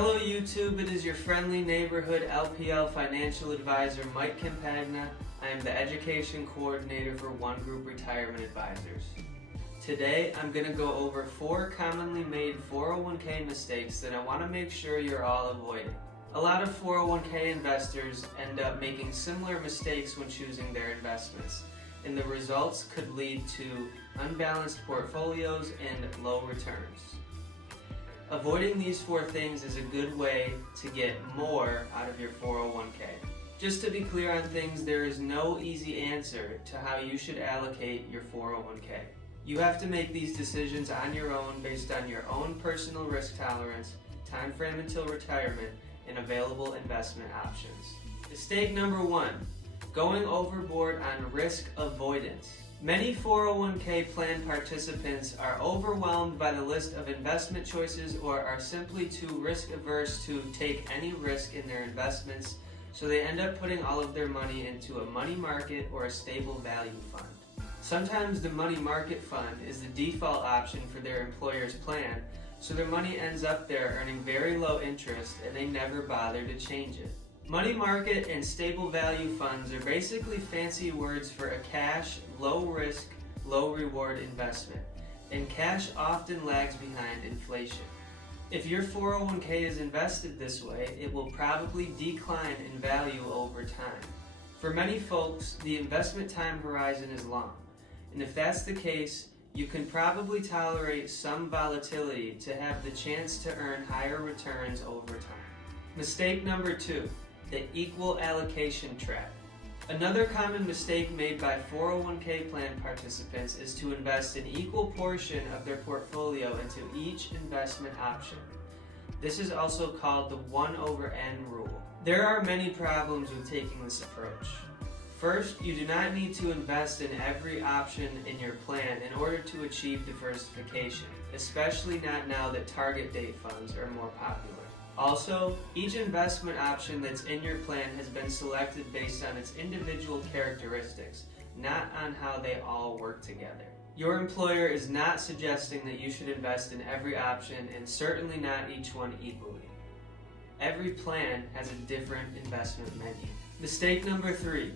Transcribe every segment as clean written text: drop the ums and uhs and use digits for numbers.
Hello YouTube, it is your friendly neighborhood LPL financial advisor Mike Campagna. I am the education coordinator for One Group Retirement Advisors. Today I'm going to go over 4 commonly made 401k mistakes that I want to make sure you're all avoiding. A lot of 401k investors end up making similar mistakes when choosing their investments, and the results could lead to unbalanced portfolios and low returns. Avoiding these 4 things is a good way to get more out of your 401k. Just to be clear on things, there is no easy answer to how you should allocate your 401k. You have to make these decisions on your own based on your own personal risk tolerance, time frame until retirement, and available investment options. Mistake number 1, going overboard on risk avoidance. Many 401k plan participants are overwhelmed by the list of investment choices or are simply too risk averse to take any risk in their investments, so they end up putting all of their money into a money market or a stable value fund. Sometimes the money market fund is the default option for their employer's plan, so their money ends up there earning very low interest and they never bother to change it. Money market and stable value funds are basically fancy words for a cash, low risk, low reward investment, and cash often lags behind inflation. If your 401k is invested this way, it will probably decline in value over time. For many folks, the investment time horizon is long, and if that's the case, you can probably tolerate some volatility to have the chance to earn higher returns over time. Mistake number 2. The equal allocation trap. Another common mistake made by 401k plan participants is to invest an equal portion of their portfolio into each investment option. This is also called the 1/n rule. There are many problems with taking this approach. First, you do not need to invest in every option in your plan in order to achieve diversification, especially not now that target date funds are more popular. Also, each investment option that's in your plan has been selected based on its individual characteristics, not on how they all work together. Your employer is not suggesting that you should invest in every option, and certainly not each one equally. Every plan has a different investment menu. Mistake number 3.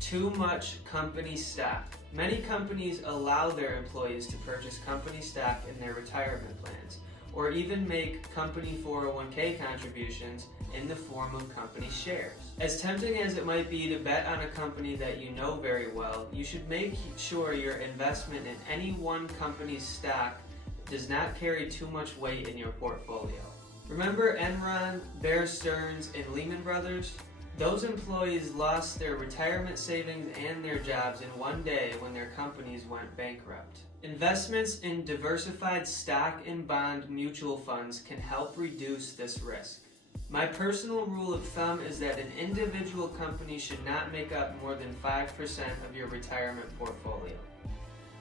Too much company stock. Many companies allow their employees to purchase company stock in their retirement plans, or even make company 401k contributions in the form of company shares. As tempting as it might be to bet on a company that you know very well, you should make sure your investment in any one company's stock does not carry too much weight in your portfolio. Remember Enron, Bear Stearns, and Lehman Brothers? Those employees lost their retirement savings and their jobs in one day when their companies went bankrupt. Investments in diversified stock and bond mutual funds can help reduce this risk. My personal rule of thumb is that an individual company should not make up more than 5% of your retirement portfolio.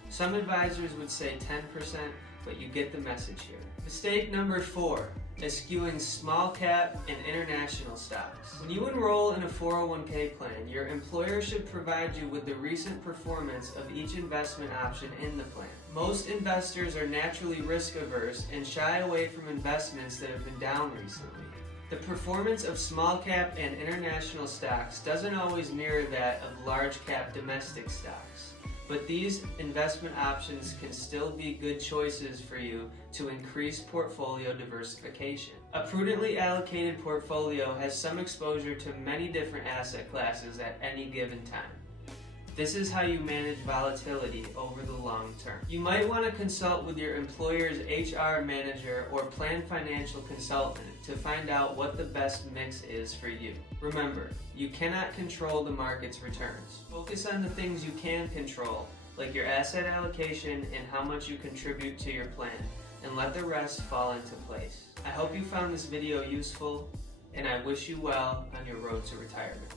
Some advisors would say 10%, but you get the message here. Mistake number 4. Skewing small cap and international stocks. When you enroll in a 401k plan, your employer should provide you with the recent performance of each investment option in the plan. Most investors are naturally risk averse and shy away from investments that have been down recently. The performance of small cap and international stocks doesn't always mirror that of large cap domestic stocks, but these investment options can still be good choices for you to increase portfolio diversification. A prudently allocated portfolio has some exposure to many different asset classes at any given time. This is how you manage volatility over the long term. You might want to consult with your employer's HR manager or plan financial consultant to find out what the best mix is for you. Remember, you cannot control the market's returns. Focus on the things you can control, like your asset allocation and how much you contribute to your plan, and let the rest fall into place. I hope you found this video useful, and I wish you well on your road to retirement.